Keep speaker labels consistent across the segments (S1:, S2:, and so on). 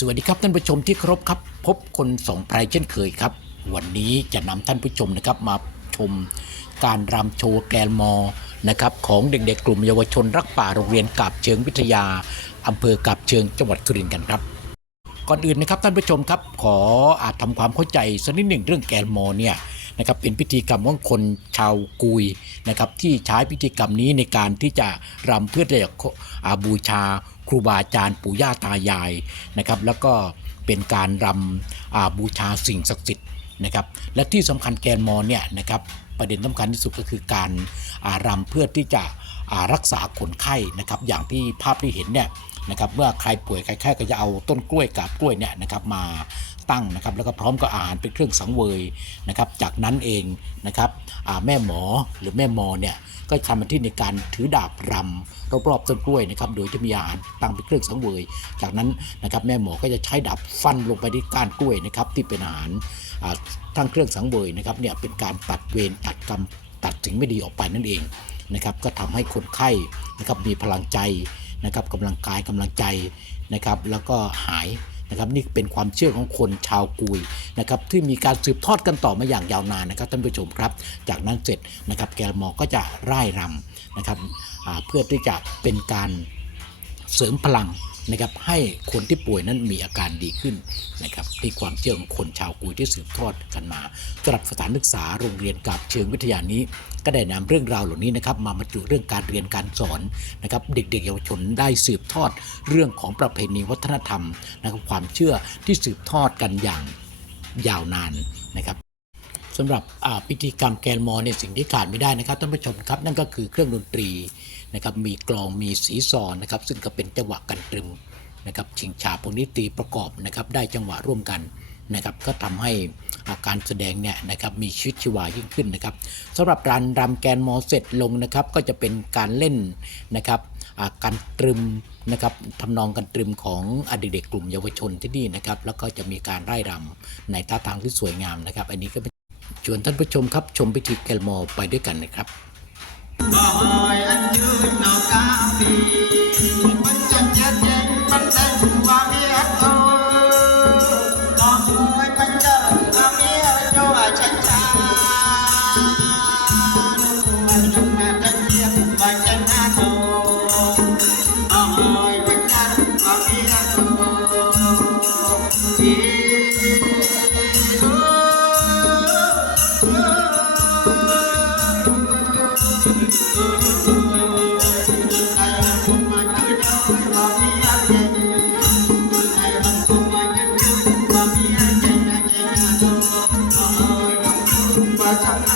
S1: สวัสดีครับท่านผู้ชมที่เคารพครับ พบคนสองไพรเช่นเคยครับ วันนี้จะนำท่านผู้ชมนะครับมาชมการรำโชว์แกลมอนะครับของเด็กๆ กลุ่มเยาวชนรักป่าโรงเรียนกาบเชิงวิทยาอำเภอกาบเชิงจังหวัดสุรินทร์กันครับ ก่อนอื่นนะครับท่านผู้ชมครับ ขออาจทำความเข้าใจสักนิดหนึ่งเรื่องแกลมอเนี่ยนะครับเป็นพิธีกรรมของคนชาวกุยนะครับที่ใช้พิธีกรรมนี้ในการที่จะรำเพื่อจะอาบูชา ครูบาอาจารย์ปู่ย่าตายายนะครับ แล้วก็เป็นการรำบูชาสิ่งศักดิ์สิทธิ์นะครับและที่สำคัญแกนมอเนี่ยนะครับประเด็นสำคัญที่สุดก็คือการารำเพื่อที่จะรักษาคนไข้นะครับอย่างที่ภาพที่เห็นเนี่ยนะครับเมื่อใครป่วยใครไข้ก็จะเอาต้นกล้วยกับกล้วยเนี่ยนะครับมา ตั้งนะครับแล้วก็พร้อมกับอาหารเป็นเครื่องสังเวยนะครับจากนั้นเองนะครับแม่หมอหรือแม่มอเนี่ยก็ทำหน้าที่ในการถือดาบรำรอบๆต้นกล้วยนะครับโดยจะมีอาหารตั้งเป็นเครื่องสังเวย จากนั้นนะครับแม่หมอก็จะใช้ดาบฟันลงไปที่ก้านกล้วยนะครับที่เป็นอาหารทั้งเครื่องสังเวยนะครับเนี่ยเป็นการตัดเวรตัดกรรมตัดสิ่งไม่ดีออกไปนั่นเองนะครับก็ทำให้คนไข้นะครับมีพลังใจนะครับกำลังกายกำลังใจนะครับแล้วก็หาย นะครับนี่เป็นความเชื่อของคนชาวกุยนะครับที่มีการสืบทอดกันต่อมาอย่างยาวนานนะครับท่านผู้ชมครับ จากนั้นเสร็จนะครับแกลมอก็จะร่ายรำนะครับเพื่อที่จะเป็นการเสริมพลัง นะครับให้คนที่ป่วยนั้นมีอาการดีขึ้นนะครับที่ความเชื่อของคนชาวกุยที่สืบทอดกันมาสำหรับสถานศึกษาโรงเรียนกับเชิงวิทยานี้ ก็ได้นำเรื่องราวเหล่านี้นะครับมาบรรจุเรื่องการเรียนการสอนนะครับเด็กๆเยาวชนได้สืบทอดเรื่องของประเพณีวัฒนธรรมนะครับความเชื่อที่สืบทอดกันอย่างยาวนานนะครับ สำหรับพิธีกรรมแกนมอเนี่ยสิ่งที่ขาดไม่ได้นะครับท่านผู้ชมครับนั่นก็คือเครื่องดนตรีนะครับมีกลองมีสีซอนนะครับซึ่งก็เป็นจังหวะกันตรึมนะครับชิงฉาพวกนี้ตีประกอบนะครับได้จังหวะร่วมกันนะครับก็ทำให้อาการแสดงเนี่ยนะครับมีชีวิตชีวายิ่งขึ้นนะครับสำหรับการรำแกนมอเสร็จลงนะครับก็จะเป็นการเล่นนะครับาการตรึมนะครับทำนองกันตรึมของอดีตเด็กกลุ่มเยาวชนที่นี่นะครับแล้วก็จะมีการไร่รำในท่าทางที่สวยงามนะครับ อันนี้ก็เป็น ชวนท่านผู้ชมครับชมพิธีแกลมอไปด้วยกันนะครับ
S2: 我要。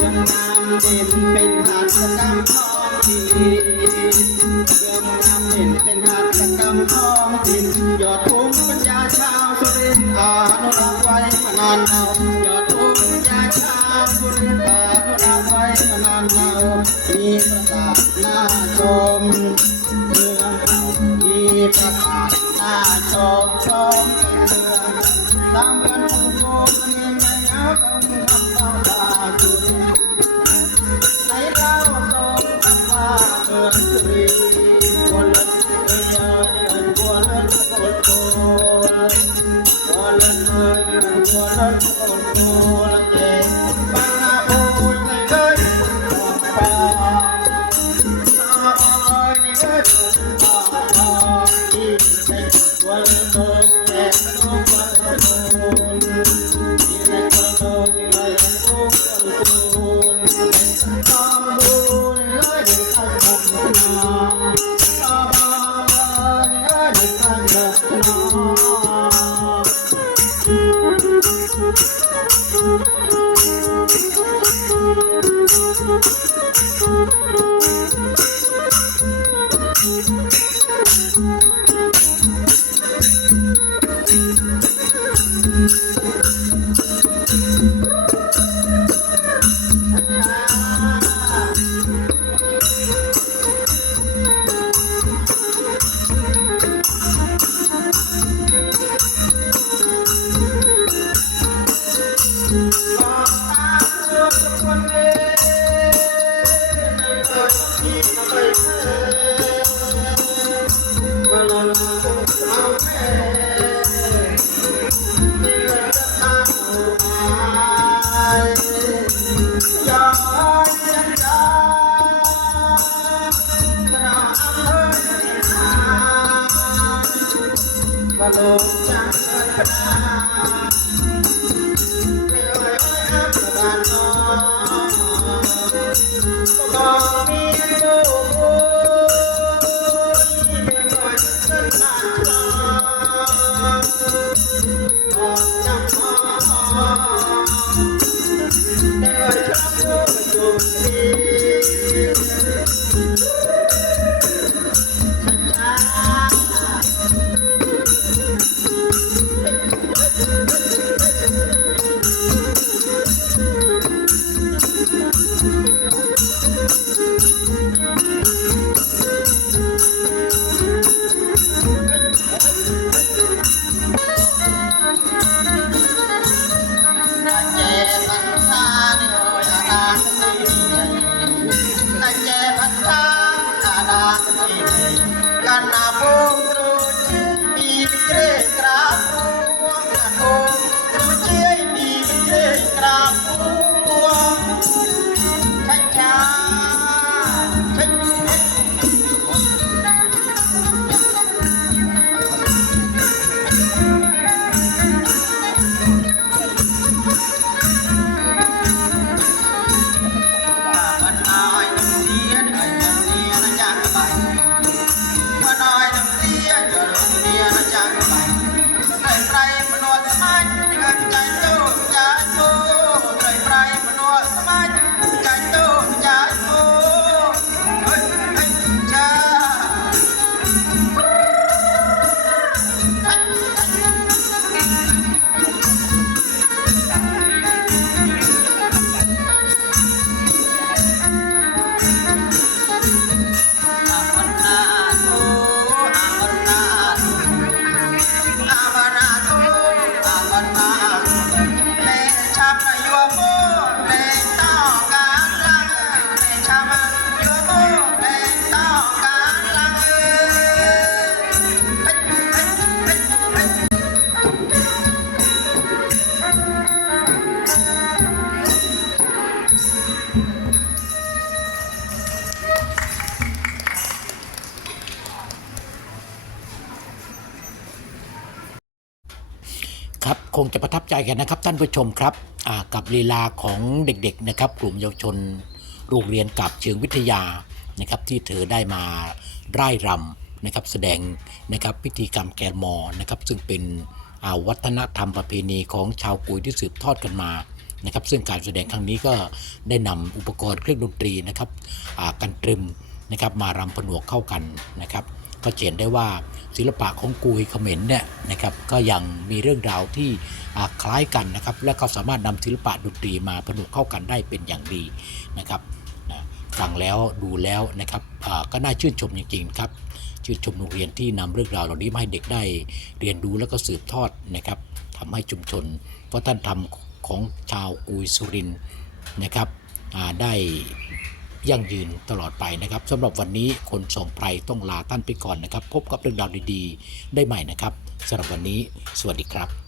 S2: จนนางเห็นเป็นหาดประจำท้องถิ่นเพื่อนนางเห็นเป็นหาดประจำท้องถิ่นยอดภูมิปัญญาชาวสุรินทร์อนุรักษ์ไว้มานานเรายอดภูมิปัญญาชาวสุรินทร์อนุรักษ์ไว้มานานเรามีประสาทหน้าชมเมืองเรามีประสาทหน้าชมชมเมืองตามกันคงโก Oh. Oh. Karena pun
S1: คงจะประทับใจกันนะครับ ท่านผู้ชมครับกับลีลาของเด็กๆนะครับ กลุ่มเยาวชนโรงเรียนกับเชิงวิทยานะครับ ที่เธอได้มาร่ายรำนะครับ แสดงนะครับพิธีกรรมแกลมอนะครับ ซึ่งเป็นวัฒนธรรมประเพณีของชาวกุยที่สืบทอดกันมานะครับ ซึ่งการแสดงครั้งนี้ก็ได้นำอุปกรณ์เครื่องดนตรีนะครับกันตรึมนะครับ มารำผนวกเข้ากันนะครับ ก็เห็นได้ว่าศิลปะของกุยเขมรเนี่ยนะครับก็ยังมีเรื่องราวที่คล้ายกันนะครับและก็สามารถนำศิลปะดนตรีมาผนวกเข้ากันได้เป็นอย่างดีนะครับฟังแล้วดูแล้วนะครับก็น่าชื่นชมจริงๆครับชื่นชมโรงเรียนที่นำเรื่องราวเหล่านี้มาให้เด็กได้ เรียนรู้แล้วก็สืบทอดนะครับทำให้ชุมชนวัฒนธรรมของชาวกุยสุรินนะครับได้ ยั่งยืนตลอดไปนะครับสำหรับวันนี้คนส่งไพรต้องลาท่านไปก่อนนะครับ พบกับเรื่องราวดีๆ ได้ใหม่นะครับสำหรับวันนี้ สวัสดีครับ